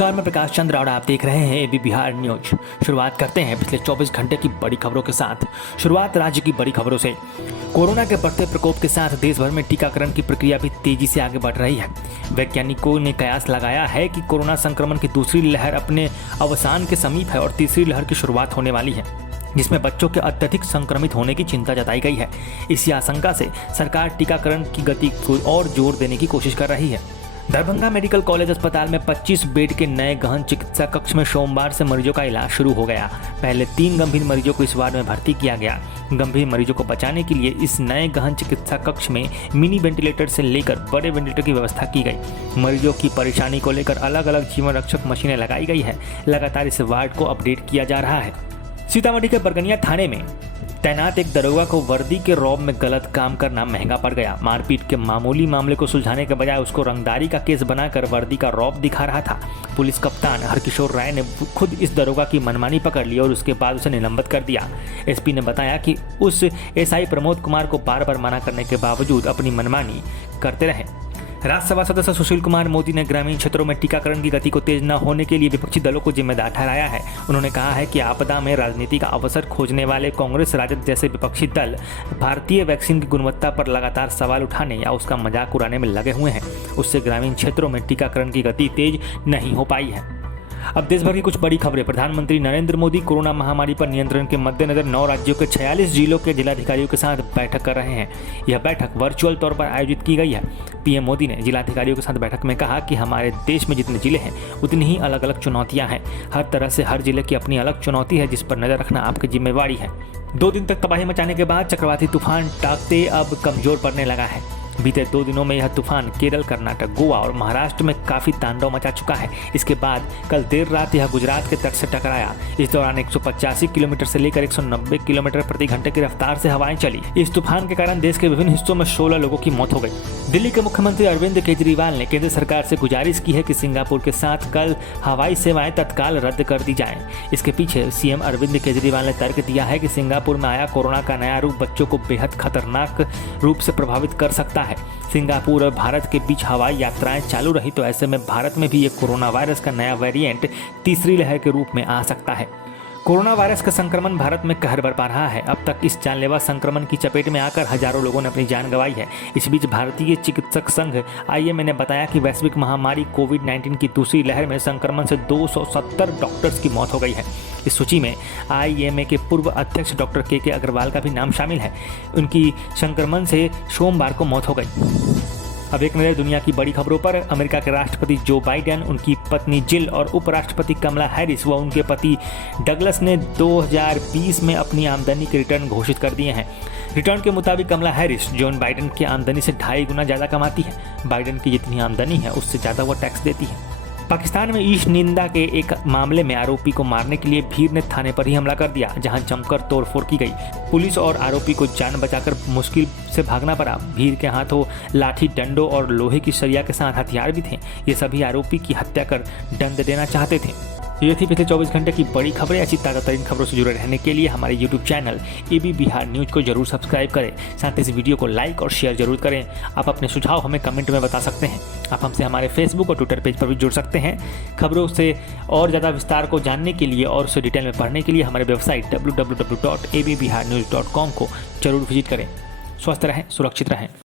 नमस्कार, मैं प्रकाश चंद्र और आप देख रहे हैं एबी बिहार न्यूज। शुरुआत करते हैं पिछले 24 घंटे की बड़ी खबरों के साथ। शुरुआत राज्य की बड़ी खबरों से। कोरोना के बढ़ते प्रकोप के साथ देश भर में टीकाकरण की प्रक्रिया भी तेजी से आगे बढ़ रही है। वैज्ञानिकों ने कयास लगाया है कि कोरोना संक्रमण की दूसरी लहर अपने अवसान के समीप है और तीसरी लहर की शुरुआत होने वाली है, जिसमें बच्चों के अत्यधिक संक्रमित होने की चिंता जताई गई है। इसी आशंका से सरकार टीकाकरण की गति को और जोर देने की कोशिश कर रही है। दरभंगा मेडिकल कॉलेज अस्पताल में 25 बेड के नए गहन चिकित्सा कक्ष में सोमवार से मरीजों का इलाज शुरू हो गया। पहले 3 गंभीर मरीजों को इस वार्ड में भर्ती किया गया। गंभीर मरीजों को बचाने के लिए इस नए गहन चिकित्सा कक्ष में मिनी वेंटिलेटर से लेकर बड़े वेंटिलेटर की व्यवस्था की गई। मरीजों की परेशानी को लेकर अलग अलग जीवन रक्षक मशीनें लगाई गई है। लगातार इस वार्ड को अपडेट किया जा रहा है। सीतामढ़ी के बरगनिया थाने में तैनात एक दरोगा को वर्दी के रौब में गलत काम करना महंगा पड़ गया। मारपीट के मामूली मामले को सुलझाने के बजाय उसको रंगदारी का केस बनाकर वर्दी का रौब दिखा रहा था। पुलिस कप्तान हरकिशोर राय ने खुद इस दरोगा की मनमानी पकड़ ली और उसके बाद उसे निलंबित कर दिया। एसपी ने बताया कि उस एसआई प्रमोद कुमार को बार बार मना करने के बावजूद अपनी मनमानी करते रहे। राज्यसभा सदस्य सुशील कुमार मोदी ने ग्रामीण क्षेत्रों में टीकाकरण की गति को तेज न होने के लिए विपक्षी दलों को जिम्मेदार ठहराया है। उन्होंने कहा है कि आपदा में राजनीति का अवसर खोजने वाले कांग्रेस, राजद जैसे विपक्षी दल भारतीय वैक्सीन की गुणवत्ता पर लगातार सवाल उठाने या उसका मजाक उड़ाने में लगे हुए हैं। उससे ग्रामीण क्षेत्रों में टीकाकरण की गति तेज नहीं हो पाई है। अब देश भर की कुछ बड़ी खबरें। प्रधानमंत्री नरेंद्र मोदी कोरोना महामारी पर नियंत्रण के मद्देनजर 9 राज्यों के 46 जिलों के जिलाधिकारियों के साथ बैठक कर रहे हैं। यह बैठक वर्चुअल तौर पर आयोजित की गई है। पीएम मोदी ने जिलाधिकारियों के साथ बैठक में कहा कि हमारे देश में जितने जिले हैं उतनी ही अलग अलग चुनौतियां हैं। हर तरह से हर जिले की अपनी अलग चुनौती है, जिस पर नजर रखना आपकी जिम्मेवारी है। 2 दिन तक तबाही मचाने के बाद चक्रवाती तूफान टाकते अब कमजोर पड़ने लगा है। बीते 2 दिनों में यह तूफान केरल, कर्नाटक, गोवा और महाराष्ट्र में काफी तांडव मचा चुका है। इसके बाद कल देर रात यह गुजरात के तट से टकराया। इस दौरान 185 किलोमीटर से लेकर 190 किलोमीटर प्रति घंटे की रफ्तार से हवाएं चली। इस तूफान के कारण देश के विभिन्न हिस्सों में 16 लोगों की मौत हो गई। दिल्ली के मुख्यमंत्री अरविंद केजरीवाल ने केंद्र सरकार से गुजारिश की है कि सिंगापुर के साथ कल हवाई सेवाएं तत्काल रद्द कर दी जाएं। इसके पीछे सीएम अरविंद केजरीवाल ने तर्क दिया है कि सिंगापुर में आया कोरोना का नया रूप बच्चों को बेहद खतरनाक रूप से प्रभावित कर सकता है। सिंगापुर और भारत के बीच हवाई यात्राएं चालू रही तो ऐसे में भारत में भी ये कोरोना वायरस का नया वेरिएंट तीसरी लहर के रूप में आ सकता है। कोरोना वायरस का संक्रमण भारत में कहर बरपा रहा है। अब तक इस जानलेवा संक्रमण की चपेट में आकर हजारों लोगों ने अपनी जान गंवाई है। इस बीच भारतीय चिकित्सक संघ आईएमए ने बताया कि वैश्विक महामारी कोविड-19 की दूसरी लहर में संक्रमण से 270 डॉक्टर्स की मौत हो गई है। इस सूची में आईएमए के पूर्व अध्यक्ष डॉक्टर के अग्रवाल का भी नाम शामिल है। उनकी संक्रमण से सोमवार को मौत हो गई। अब एक नजर दुनिया की बड़ी खबरों पर। अमेरिका के राष्ट्रपति जो बाइडेन, उनकी पत्नी जिल और उपराष्ट्रपति कमला हैरिस व उनके पति डगलस ने 2020 में अपनी आमदनी के रिटर्न घोषित कर दिए हैं। रिटर्न के मुताबिक कमला हैरिस जोन बाइडेन की आमदनी से 2.5 गुना ज़्यादा कमाती है। बाइडेन की जितनी आमदनी है उससे ज़्यादा वो टैक्स देती है। पाकिस्तान में ईश निंदा के एक मामले में आरोपी को मारने के लिए भीड़ ने थाने पर ही हमला कर दिया, जहां जमकर तोड़फोड़ की गई। पुलिस और आरोपी को जान बचाकर मुश्किल से भागना पड़ा। भीड़ के हाथों लाठी, डंडों और लोहे की सरिया के साथ हथियार भी थे। ये सभी आरोपी की हत्या कर दंड देना चाहते थे। ये थी पिछले 24 घंटे की बड़ी खबरें। ऐसी ताज़ा तरीन खबरों से जुड़े रहने के लिए हमारे YouTube channel AB Bihar news को जरूर सब्सक्राइब करें। साथ ही इस वीडियो को लाइक और शेयर जरूर करें। आप अपने सुझाव हमें कमेंट में बता सकते हैं। आप हमसे हमारे फेसबुक और ट्विटर पेज पर भी जुड़ सकते हैं। खबरों से और ज़्यादा विस्तार को जानने के लिए और उसे डिटेल में पढ़ने के लिए हमारे वेबसाइट www.abbiharnews.com को जरूर विजिट करें। स्वस्थ रहें, सुरक्षित रहें।